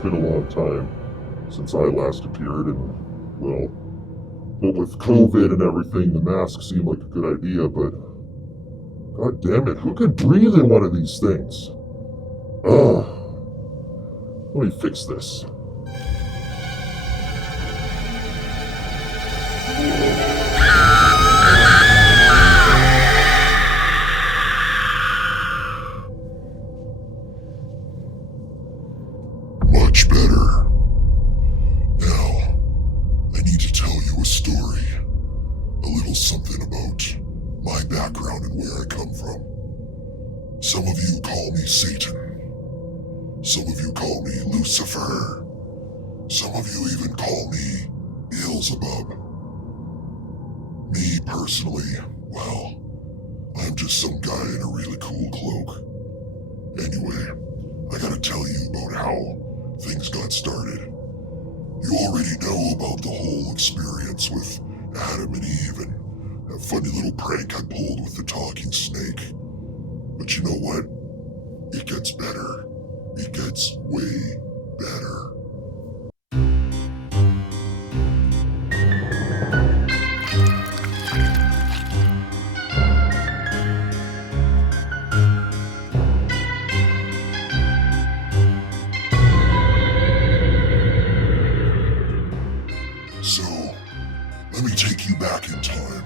been a long time since I last appeared, and, well, but with COVID and everything, the mask seemed like a good idea, but god damn it, who could breathe in one of these things? Ugh. Let me fix this. Much better. Now, I need to tell you a story. A little something about my background and where I come from. Some of you call me Satan. Some of you call me Lucifer. Some of you even call me Beelzebub. Me personally, well, I'm just some guy in a really cool cloak. Anyway, I gotta tell you about how things got started. You already know about the whole experience with Adam and Eve and that funny little prank I pulled with the talking snake. But you know what? It gets better. It gets way better. So, let me take you back in time.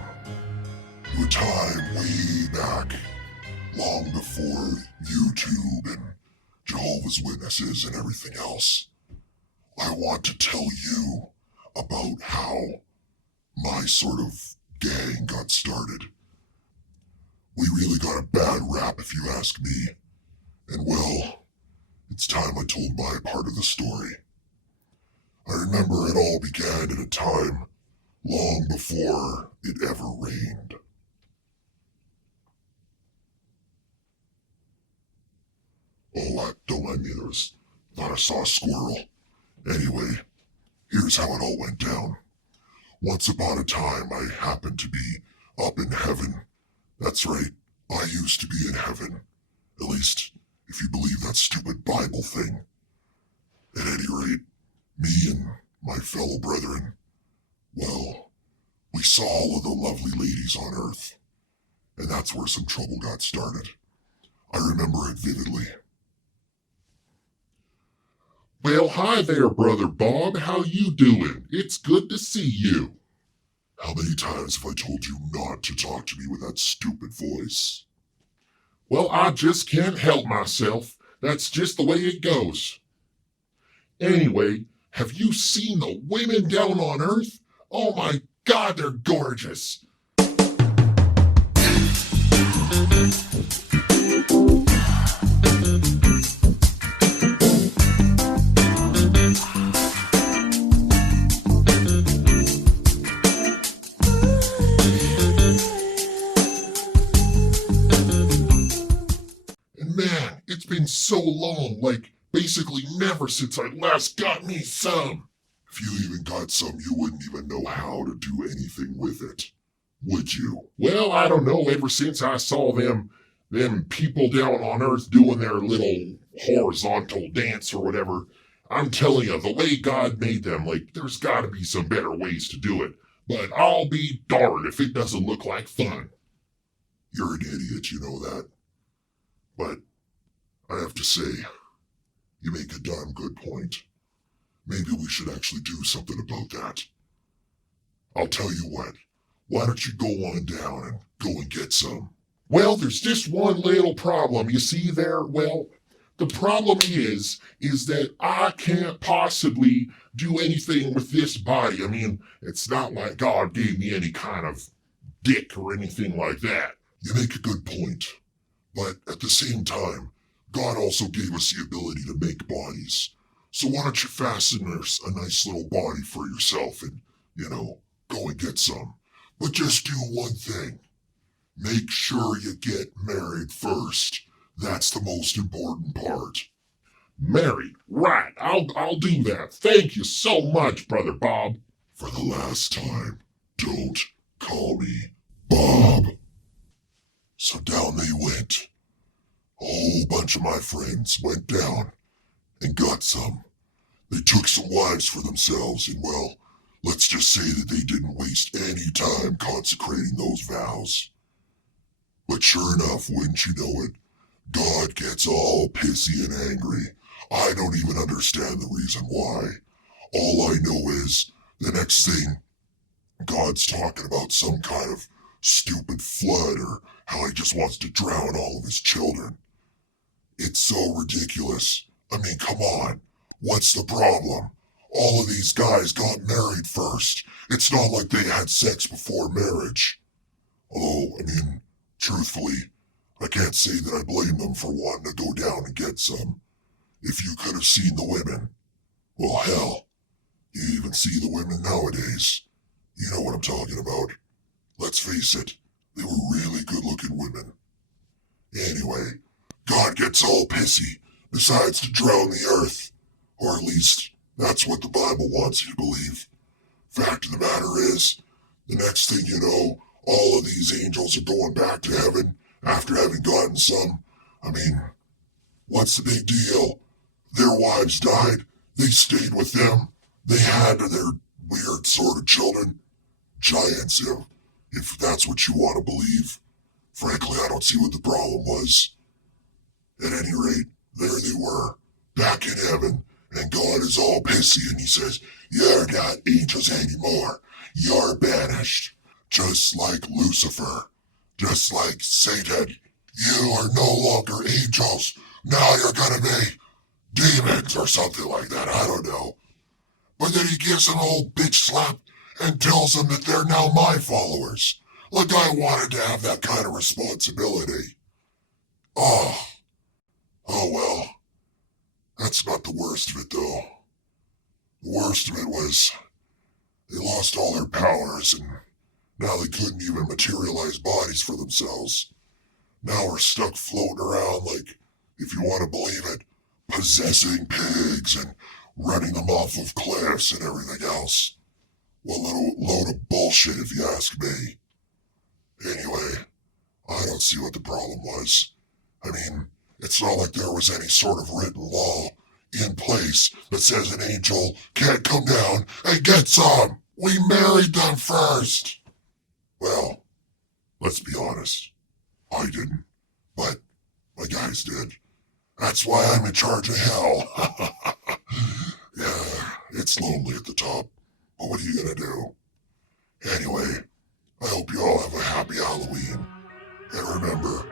To a time way back, long before YouTube and Jehovah's Witnesses and everything else. I want to tell you about how my sort of gang got started. We really got a bad rap if you ask me. And well, it's time I told my part of the story. I remember it all began at a time long before it ever rained. Oh, don't mind me, thought I saw a squirrel. Anyway, here's how it all went down. Once upon a time, I happened to be up in heaven. That's right, I used to be in heaven. At least, if you believe that stupid Bible thing. At any rate, me and my fellow brethren, well, we saw all of the lovely ladies on Earth. And that's where some trouble got started. I remember it vividly. Well, hi there, Brother Bob. How you doing? It's good to see you. How many times have I told you not to talk to me with that stupid voice? Well, I just can't help myself. That's just the way it goes. Anyway, have you seen the women down on Earth? Oh my God, they're gorgeous. And man, it's been so long, like basically never since I last got me some. If you even got some, you wouldn't even know how to do anything with it, would you? Well, I don't know, ever since I saw them people down on Earth doing their little horizontal dance or whatever, I'm telling you, the way God made them, like, there's gotta be some better ways to do it. But I'll be darned if it doesn't look like fun. You're an idiot, you know that. But I have to say, you make a darn good point. Maybe we should actually do something about that. I'll tell you what, why don't you go on down and go and get some? Well, there's just one little problem, you see there? Well, the problem is that I can't possibly do anything with this body. I mean, it's not like God gave me any kind of dick or anything like that. You make a good point. But at the same time, God also gave us the ability to make bodies. So why don't you fasten a nice little body for yourself and, go and get some. But just do one thing. Make sure you get married first. That's the most important part. Married, right. I'll do that. Thank you so much, Brother Bob. For the last time, don't call me Bob. So down they went. A whole bunch of my friends went down and got some. They took some wives for themselves, and well, let's just say that they didn't waste any time consecrating those vows. But sure enough, wouldn't you know it, God gets all pissy and angry. I don't even understand the reason why. All I know is, the next thing, God's talking about some kind of stupid flood or how he just wants to drown all of his children. It's so ridiculous. I mean, come on. What's the problem? All of these guys got married first. It's not like they had sex before marriage. Although, I mean, truthfully, I can't say that I blame them for wanting to go down and get some. If you could have seen the women. Well, hell, you even see the women nowadays. You know what I'm talking about. Let's face it, they were really good-looking women. Anyway, God gets all pissy, decides to drown the earth. Or at least, that's what the Bible wants you to believe. Fact of the matter is, the next thing you know, all of these angels are going back to heaven after having gotten some. I mean, what's the big deal? Their wives died, they stayed with them, they had their weird sort of children. Giants, if that's what you want to believe. Frankly, I don't see what the problem was. At any rate, there they were, back in heaven, and God is all pissy and he says, "You're not angels anymore. You're banished." Just like Lucifer, just like Satan. You are no longer angels. Now you're gonna be demons or something like that. I don't know. But then he gives them an old bitch slap and tells them that they're now my followers. Like I wanted to have that kind of responsibility. Oh well. That's not the worst of it, though. The worst of it was they lost all their powers, and now they couldn't even materialize bodies for themselves. Now we're stuck floating around like, if you want to believe it, possessing pigs and running them off of cliffs and everything else. What a little load of bullshit, if you ask me. Anyway, I don't see what the problem was. I mean, it's not like there was any sort of written law in place that says an angel can't come down and get some. We married them first. Well, let's be honest. I didn't, but my guys did. That's why I'm in charge of hell. Yeah, it's lonely at the top, but what are you gonna do? Anyway, I hope you all have a happy Halloween. And remember,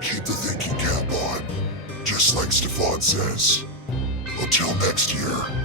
keep the thinking cap on, just like Stefan says. Until next year.